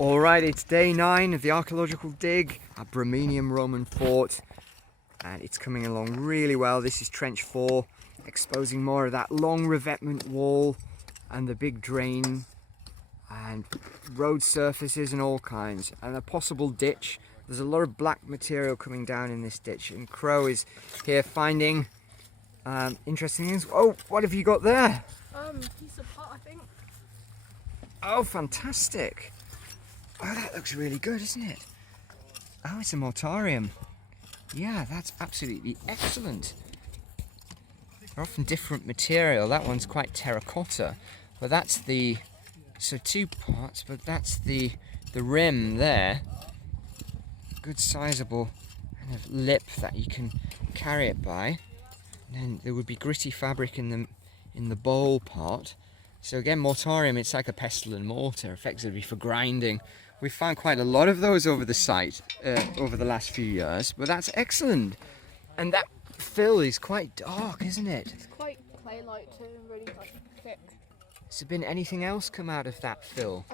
Alright, it's day 9 of the archaeological dig at Bremenium Roman Fort, and it's coming along really well. This is trench 4, exposing more of that long revetment wall and the big drain and road surfaces and all kinds, and a possible ditch. There's a lot of black material coming down in this ditch, and Crow is here finding interesting things. Oh, what have you got there? Piece of pot, I think. Oh, fantastic. Oh, that looks really good, isn't it? Oh, it's a mortarium. Yeah, that's absolutely excellent. They're often different material. That one's quite terracotta, but that's the, so 2 parts, but that's the rim there. Good sizable kind of lip that you can carry it by. And then there would be gritty fabric in the bowl part. So again, mortarium, it's like a pestle and mortar, effectively for grinding. We've found quite a lot of those over the site over the last few years, but that's excellent. And that fill is quite dark, isn't it? It's quite clay-like too, and really thick. Has there been anything else come out of that fill?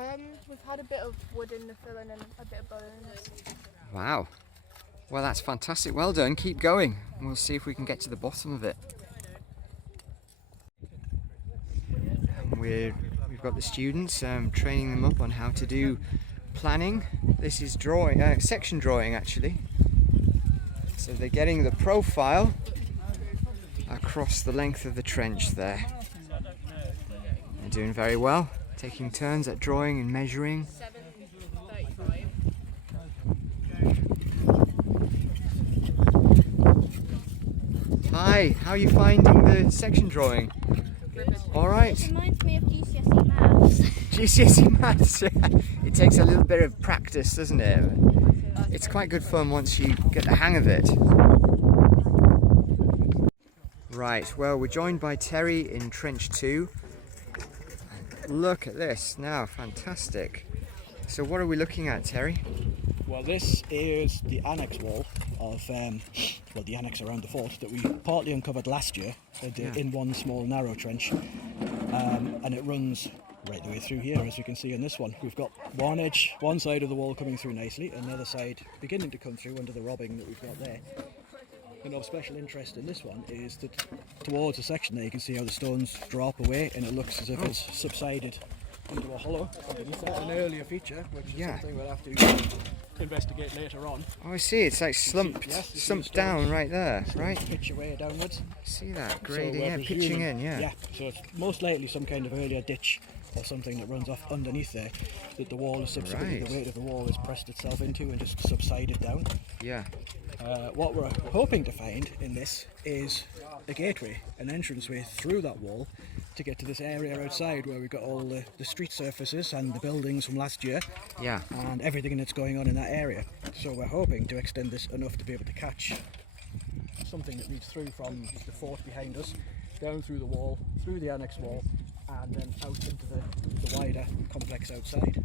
We've had a bit of wood in the filling and a bit of bones. Wow. Well, that's fantastic. Well done. Keep going. We'll see if we can get to the bottom of it. We've got the students training them up on how to do planning. This is drawing, section drawing actually. So they're getting the profile across the length of the trench there. They're doing very well, taking turns at drawing and measuring. 7:35. Hi, how are you finding the section drawing? All right. It reminds me of GCSE maths. GCSE maths, yeah. It takes a little bit of practice, doesn't it? It's quite good fun once you get the hang of it. Right, well, we're joined by Terry in trench 2. Look at this now, fantastic. So what are we looking at, Terry? Well, this is the annex wall of, the annex around the fort that we partly uncovered last year in one small narrow trench, and it runs right the way through here, as we can see in this one. We've got one side of the wall coming through nicely, and the other side beginning to come through under the robbing that we've got there. And of special interest in this one is that towards the section there you can see how the stones drop away, and it looks as if it's subsided into a hollow underneath that, an earlier feature, which is something we'll have to investigate later on. Oh, I see, it's like slumped down right there, right? Pitch away downwards. See that, grading, So yeah, pitching in, yeah. Yeah, so it's most likely some kind of earlier ditch or something that runs off underneath there, that the wall is subsided, the weight of the wall has pressed itself into and just subsided down. Yeah. What we're hoping to find in this is a gateway, an entranceway through that wall to get to this area outside where we've got all the street surfaces and the buildings from last year, and everything that's going on in that area. So we're hoping to extend this enough to be able to catch something that leads through from the fort behind us, down through the wall, through the annex wall, and then out into the wider complex outside.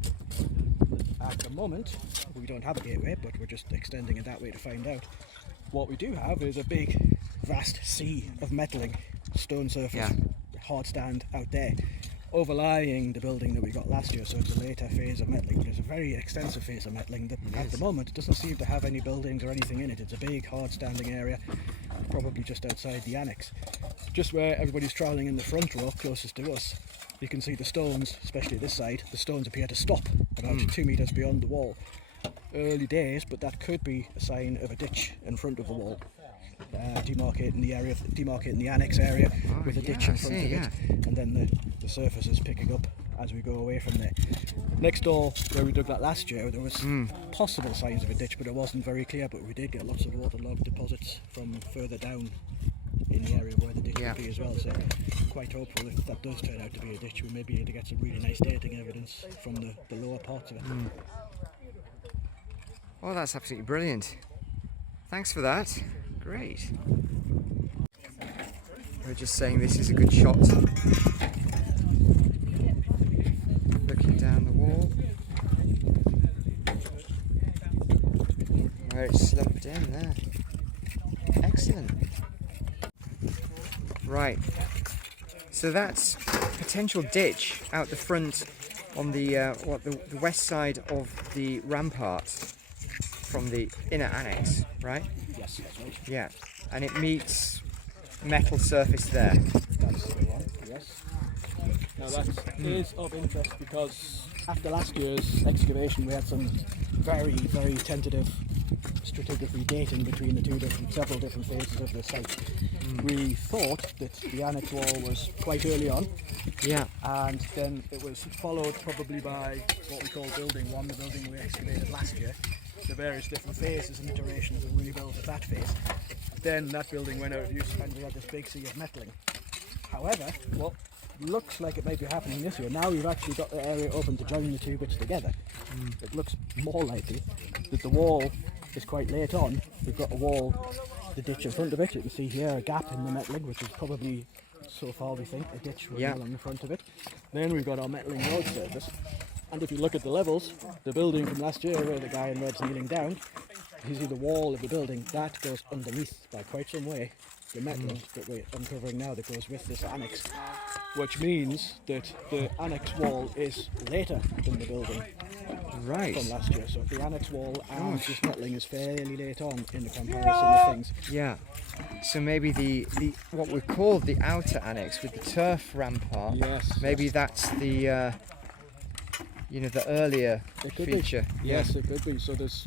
At the moment, we don't have a gateway, but we're just extending it that way to find out. What we do have is a big, vast sea of metalling, stone surface, hard stand out there, overlying the building that we got last year. So it's a later phase of metalling, but it's a very extensive phase of metalling that at the moment it doesn't seem to have any buildings or anything in it. It's a big, hard standing area, probably just outside the annex. Just where everybody's travelling in the front row, closest to us, you can see the stones, especially this side, the stones appear to stop about 2 metres beyond the wall. Early days, but that could be a sign of a ditch in front of the wall, demarcating the annex area with a ditch in front of it, and then the surface is picking up as we go away from there. Next door, where we dug that last year, there was possible signs of a ditch, but it wasn't very clear, but we did get lots of waterlogged deposits from further down in the area where the ditch would be as well, so quite hopeful if that does turn out to be a ditch, we may be able to get some really nice dating evidence from the lower parts of it. Oh, that's absolutely brilliant. Thanks for that. Great. We're just saying this is a good shot. Looking down the wall. Where it's slumped in there. Excellent. Right. So that's potential ditch out the front on the the west side of the rampart from the inner annex, right? Yes, that's right. Yeah, and it meets metal surface there. That's the one, yes. Now that is of interest because after last year's excavation we had some very, very tentative stratigraphy dating between several different phases of the site. We thought that the annex wall was quite early on, Yeah, and then it was followed probably by what we call building 1, the building we excavated last year, the various different phases and iterations of rebuild of that phase. Then that building went out of use and we had this big sea of metalling. However, what looks like it might be happening this year, now we've actually got the area open to join the two bits together. It looks more likely that the wall is quite late on. We've got a wall, the ditch in front of it. You can see here a gap in the metalling, which is probably, so far we think, a ditch running along the front of it. Then we've got our metalling road surface. And if you look at the levels, the building from last year where the guy in red's kneeling down, you see the wall of the building, that goes underneath by quite some way. The metal that we're uncovering now that goes with this annex, which means that the annex wall is later than the building right. from last year. So the annex wall and this metalling is fairly late on in the comparison of things. Yeah. So maybe the what we call the outer annex with the turf rampart. Yes. Maybe that's the the earlier It could feature. be. Yes, it could be. So there's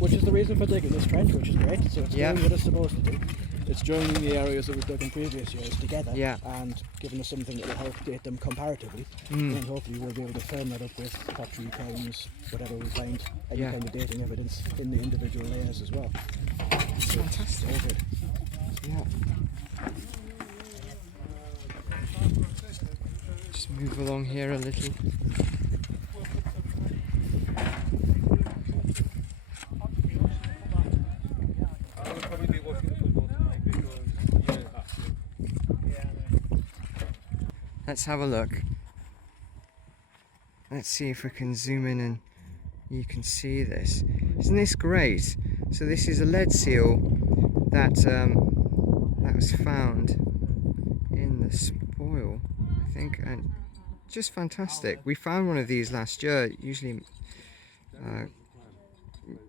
which is the reason for digging this trench, which is great. So it's doing what it's supposed to do. It's joining the areas that we've dug in previous years together and giving us something that will help date them comparatively. And hopefully we'll be able to firm that up with pottery, cones, whatever we find, any kind of dating evidence in the individual layers as well. So Fantastic. All good. Yeah. Just move along here a little. Let's have a look. Let's see if we can zoom in and you can see this. Isn't this great? So this is a lead seal that that was found in the spoil, I think, and just fantastic. We found one of these last year. Usually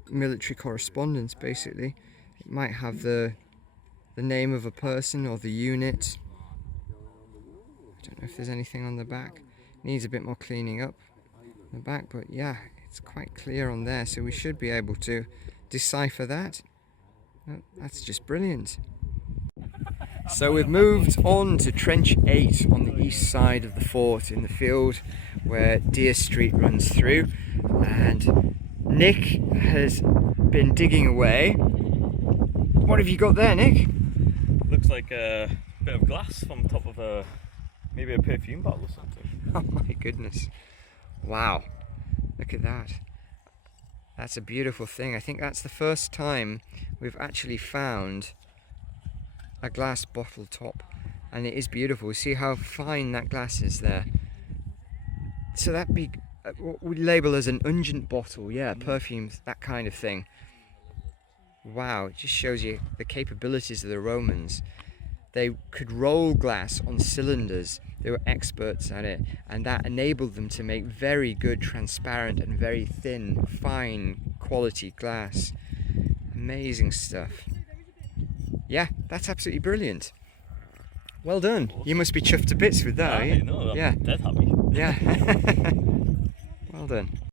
military correspondence, basically. It might have the name of a person or the unit. I don't know if there's anything on the back. Needs a bit more cleaning up on the back, but yeah, it's quite clear on there, so we should be able to decipher that. Oh, that's just brilliant. So we've moved on to Trench 8 on the east side of the fort in the field where Deer Street runs through, and Nick has been digging away. What have you got there, Nick? Looks like a bit of glass from top of maybe a perfume bottle or something. Oh my goodness. Wow. Look at that. That's a beautiful thing. I think that's the first time we've actually found a glass bottle top, and it is beautiful. See how fine that glass is there. So that'd be what we label as an unguent bottle, yeah, perfumes, that kind of thing. Wow, it just shows you the capabilities of the Romans. They could roll glass on cylinders. They were experts at it, and that enabled them to make very good, transparent and very thin, fine quality glass. Amazing stuff. Yeah, that's absolutely brilliant. Well done. You must be chuffed to bits with that, are you? No, I'm Yeah. dead happy. Yeah. Well done.